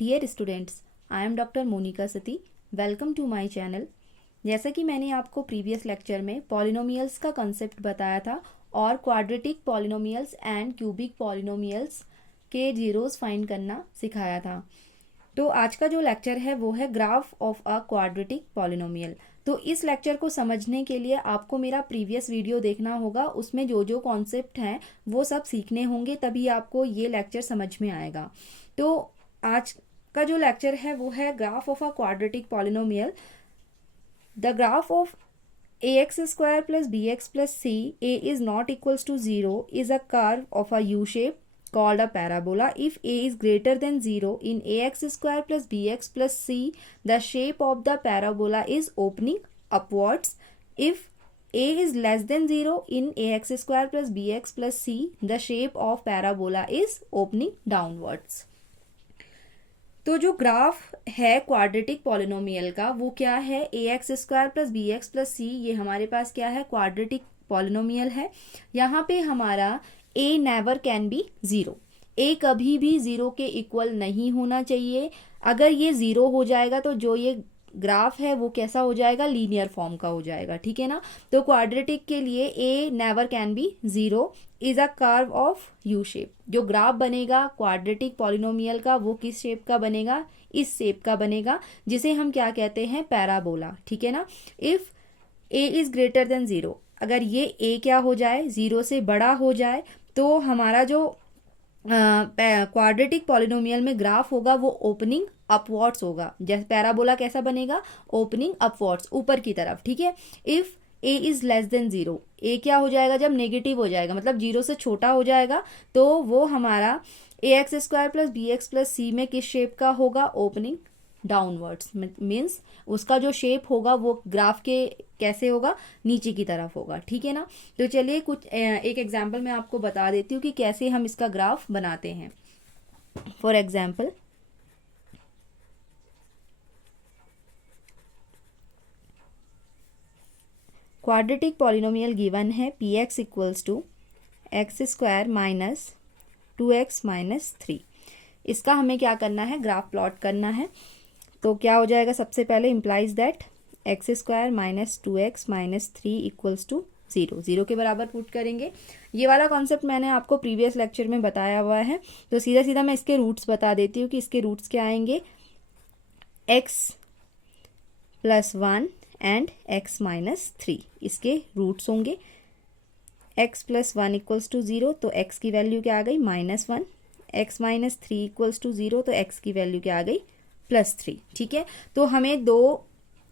Dear students, I am doctor Monika Sati. Welcome to my channel. जैसा कि मैंने आपको प्रीवियस लेक्चर में पॉलिनोमियल्स का कंसेप्ट बताया था और quadratic polynomials and cubic polynomials के जीरोस फाइंड करना सिखाया था। तो आज का जो लेक्चर है वो है graph of a quadratic polynomial. तो इस लेक्चर को समझने के लिए आपको मेरा प्रीवियस वीडियो देखना होगा, उसमें जो जो कॉन्सेप्ट हैं वो सब सीखने होंगे, तभी आपको ये लेक्चर समझ में आएगा। तो आज का जो लेक्चर है वो है graph of a quadratic polynomial. The graph of ax² plus bx plus c a is not equals to 0 is a curve of a u shape called a parabola. If a is greater than 0 in ax² plus bx plus c, the shape of the parabola is opening upwards. If a is less than 0 in ax² plus bx plus c, the shape of parabola is opening downwards. तो जो graph है quadratic polynomial का वो क्या है, ax² plus bx plus c, ये हमारे पास क्या है, क्वाड्रेटिक पॉलिनोमियल है। यहाँ पे हमारा a never can be zero, a कभी भी ज़ीरो के इक्वल नहीं होना चाहिए। अगर ये ज़ीरो हो जाएगा तो जो ये ग्राफ है वो कैसा हो जाएगा, लीनियर फॉर्म का हो जाएगा, ठीक है ना। तो क्वाड्रेटिक के लिए a never can be zero is a curve of U shape. जो ग्राफ बनेगा क्वाड्रेटिक पॉलिनोमियल का वो किस शेप का बनेगा, इस शेप का बनेगा, जिसे हम क्या कहते हैं, पैराबोला, ठीक है ना। If a is greater than zero, अगर ये a क्या हो जाए, ज़ीरो से बड़ा हो जाए, तो हमारा जो क्वाड्रेटिक पॉलिनोमियल में ग्राफ होगा वो ओपनिंग अपवर्ड्स होगा। जैसे पैराबोला कैसा बनेगा, ओपनिंग अपवर्ड्स, ऊपर की तरफ, ठीक है। If a is less than zero, a क्या हो जाएगा, जब नेगेटिव हो जाएगा, मतलब जीरो से छोटा हो जाएगा, तो वो हमारा ax² plus bx plus c में किस शेप का होगा, ओपनिंग डाउनवर्ड्स। मीन्स उसका जो शेप होगा वो ग्राफ के कैसे होगा, नीचे की तरफ होगा, ठीक है ना। तो चलिए कुछ एक एग्जांपल मैं आपको बता देती हूँ कि कैसे हम इसका ग्राफ बनाते हैं। For example, quadratic polynomial given है px equals to x² minus 2x minus 3। इसका हमें क्या करना है, ग्राफ प्लॉट करना है। तो क्या हो जाएगा, सबसे पहले implies that x² minus 2x minus 3 equals to zero, zero के बराबर पुट करेंगे। ये वाला कॉन्सेप्ट मैंने आपको प्रीवियस लेक्चर में बताया हुआ है। तो सीधा सीधा मैं इसके रूट्स बता देती हूँ कि इसके रूट्स क्या आएंगे, x plus 1 and x minus 3, इसके रूट्स होंगे। x plus 1 equals to zero, तो x की वैल्यू क्या आ गई, -1। x minus 3 equals to zero, तो x की वैल्यू क्या आ गई, +3, ठीक है। तो हमें दो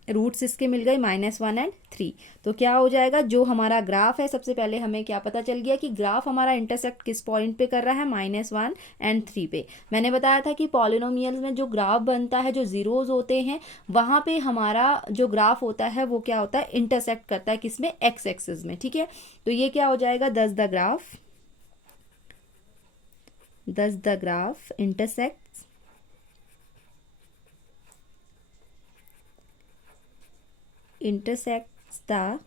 रूट्स इसके मिल गए, -1 एंड 3। तो क्या हो जाएगा, जो हमारा ग्राफ है, सबसे पहले हमें क्या पता चल गया कि ग्राफ हमारा इंटरसेक्ट किस पॉइंट पे कर रहा है, -1 एंड 3 पे। मैंने बताया था कि पॉलिनोमियल्स में जो ग्राफ बनता है, जो जीरोज होते हैं, वहाँ पे हमारा जो ग्राफ होता है वो क्या होता है, इंटरसेक्ट करता है किसमें, एक्स एक्सिस में, ठीक है। तो ये क्या हो जाएगा, दस the graph intersect intersects the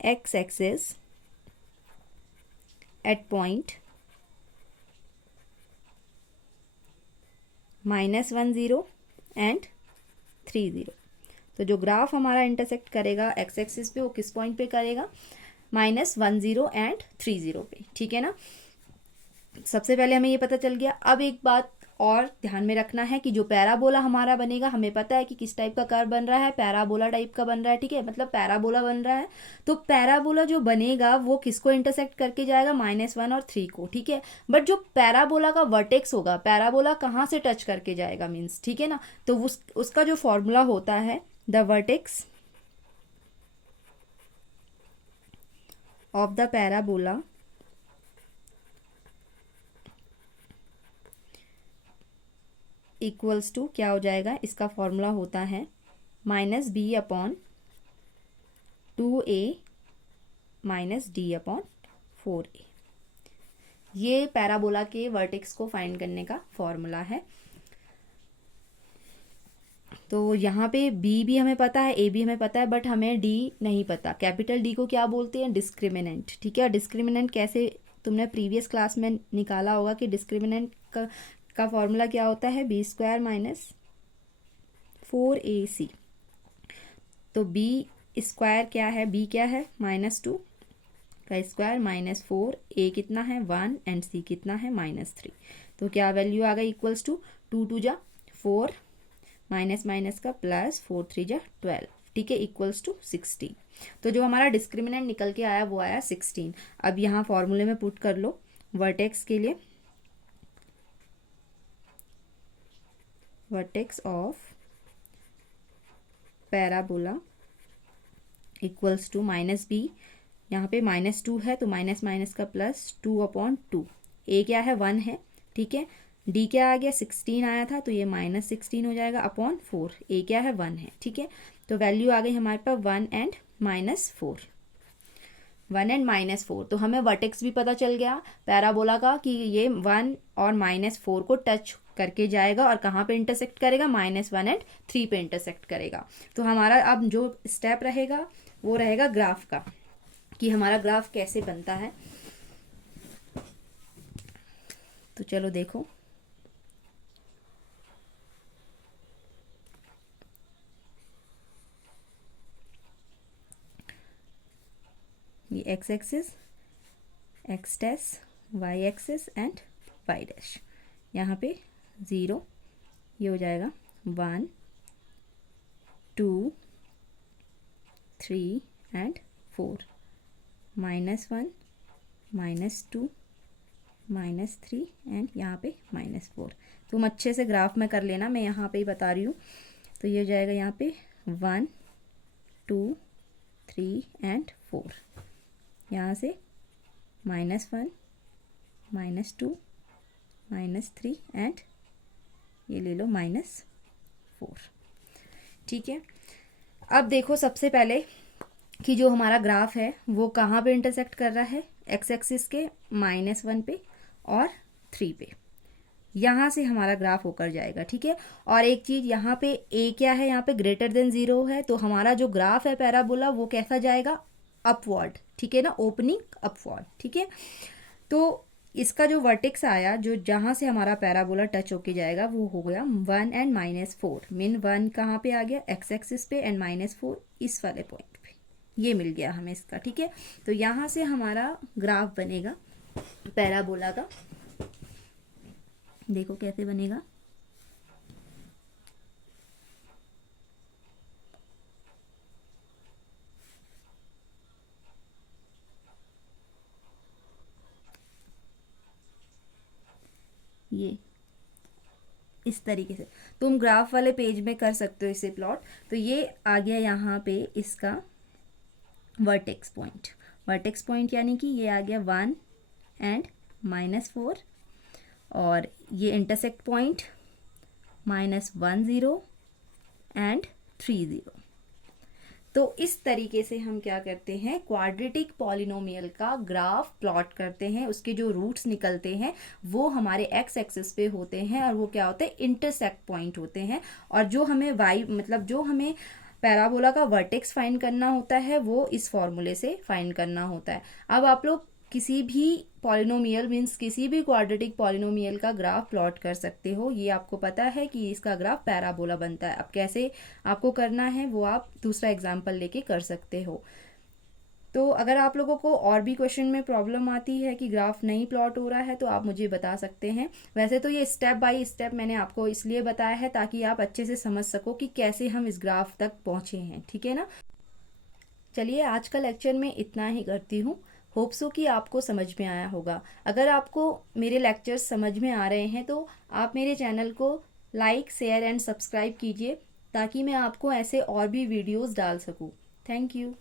x-axis at point -1 0 and 3 0। तो जो ग्राफ हमारा इंटरसेक्ट करेगा एक्स एक्सिस पे वो किस पॉइंट पे करेगा, -1 0 एंड 3 0 पे, ठीक है ना। सबसे पहले हमें ये पता चल गया। अब एक बात और ध्यान में रखना है कि जो पैराबोला हमारा बनेगा, हमें पता है कि किस टाइप का कर्व बन रहा है, पैराबोला टाइप का बन रहा है, ठीक है, मतलब पैराबोला बन रहा है। तो पैराबोला जो बनेगा वो किसको इंटरसेक्ट करके जाएगा, -1 और 3 को, ठीक है। बट जो पैराबोला का वर्टेक्स होगा, पैराबोला कहाँ से टच करके जाएगा, मीन्स, ठीक है ना। तो उसका जो फॉर्मूला होता है, the vertex of the parabola equals to क्या हो जाएगा, इसका फॉर्मूला होता है -b/2a माइनस d/4a। ये पैराबोला के वर्टेक्स को फाइंड करने का फॉर्मूला है। तो यहाँ पे b भी हमें पता है, a भी हमें पता है, बट हमें d नहीं पता। कैपिटल D को क्या बोलते हैं, डिस्क्रिमिनेंट, ठीक है। डिस्क्रिमिनेंट कैसे तुमने प्रीवियस क्लास में निकाला होगा कि डिस्क्रिमिनेंट का फॉर्मूला क्या होता है, बी स्क्वायर माइनस 4ac। तो बी स्क्वायर क्या है, बी क्या है -2 का स्क्वायर माइनस 4, ए कितना है 1 एंड सी कितना है -3। तो क्या वैल्यू आ गई, इक्वल्स टू 2 2 जा 4 माइनस माइनस का प्लस 4 3 जा 12, ठीक है, इक्वल्स टू 16। तो जो हमारा डिस्क्रिमिनेंट निकल के आया वो आया 16। अब यहाँ फॉर्मूले में पुट कर लो वर्टेक्स के लिए, vertex of parabola equals to minus B, यहाँ पे -2 है तो माइनस माइनस का प्लस 2/2, ए क्या है 1 है, ठीक है, डी क्या आ गया 16 आया था तो ये -16 हो जाएगा अपॉन 4, ए क्या है 1 है, ठीक है। तो वैल्यू आ गई हमारे पास 1 एंड -4, 1 एंड -4। तो हमें वर्टेक्स भी पता चल गया पैराबोला का कि ये 1 और -4 को टच करके जाएगा और कहाँ पे इंटरसेक्ट करेगा, -1 एंड 3 पे इंटरसेक्ट करेगा। तो हमारा अब जो स्टेप रहेगा वो रहेगा ग्राफ का, कि हमारा ग्राफ कैसे बनता है। तो चलो देखो, ये X axis, X dash, Y axis and Y dash, यहाँ पे 0, ये हो जाएगा 1 2 3 एंड 4, -1 -2 -3 एंड यहाँ पे -4। तुम अच्छे से ग्राफ में कर लेना, मैं यहाँ पे ही बता रही हूँ। तो ये हो जाएगा यहाँ पे 1 2 3 एंड 4, यहाँ से -1 -2 -3 एंड ये ले लो -4, ठीक है। अब देखो सबसे पहले कि जो हमारा ग्राफ है वो कहाँ पे इंटरसेक्ट कर रहा है, एक्स एक्सिस के -1 पे और 3 पे, यहाँ से हमारा ग्राफ होकर जाएगा, ठीक है। और एक चीज़ यहाँ पे ए क्या है, यहाँ पे >0 है, तो हमारा जो ग्राफ है पैराबोला वो कैसा जाएगा, अपवर्ड, ठीक है ना, ओपनिंग अपवर्ड, ठीक है। तो इसका जो वर्टेक्स आया, जो जहाँ से हमारा पैराबोला टच होके जाएगा वो हो गया 1 एंड -4, मीन 1 कहाँ पे आ गया, एक्स एक्सिस पे, एंड -4 इस वाले पॉइंट पे, ये मिल गया हमें इसका, ठीक है। तो यहाँ से हमारा ग्राफ बनेगा पैराबोला का, देखो कैसे बनेगा। ये इस तरीके से तुम ग्राफ वाले पेज में कर सकते हो इसे प्लॉट। तो ये आ गया यहाँ पे इसका वर्टेक्स पॉइंट, वर्टेक्स पॉइंट यानी कि ये आ गया 1 एंड -4, और ये इंटरसेक्ट पॉइंट -1 0 एंड 3 0। तो इस तरीके से हम क्या करते हैं, क्वाड्रेटिक पॉलिनोमियल का ग्राफ प्लॉट करते हैं। उसके जो रूट्स निकलते हैं वो हमारे एक्स एक्सिस पे होते हैं और वो क्या होते हैं, इंटरसेक्ट पॉइंट होते हैं। और जो हमें वाई मतलब जो हमें पैराबोला का वर्टेक्स फाइंड करना होता है वो इस फॉर्मूले से फाइंड करना होता है। अब आप लोग किसी भी पॉलिनोमियल मीन्स किसी भी क्वाड्रेटिक पॉलिनोमियल का ग्राफ प्लॉट कर सकते हो। ये आपको पता है कि इसका ग्राफ पैराबोला बनता है। अब कैसे आपको करना है वो आप दूसरा एग्जाम्पल लेके कर सकते हो। तो अगर आप लोगों को और भी क्वेश्चन में प्रॉब्लम आती है कि ग्राफ नहीं प्लॉट हो रहा है तो आप मुझे बता सकते हैं। वैसे तो ये स्टेप बाय स्टेप मैंने आपको इसलिए बताया है ताकि आप अच्छे से समझ सको कि कैसे हम इस ग्राफ तक पहुँचे हैं, ठीक है ना। चलिए आज का लेक्चर में इतना ही करती हूँ। होप सो कि आपको समझ में आया होगा। अगर आपको मेरे लेक्चर्स समझ में आ रहे हैं तो आप मेरे चैनल को लाइक, शेयर एंड सब्सक्राइब कीजिए ताकि मैं आपको ऐसे और भी वीडियोस डाल सकूं। Thank you.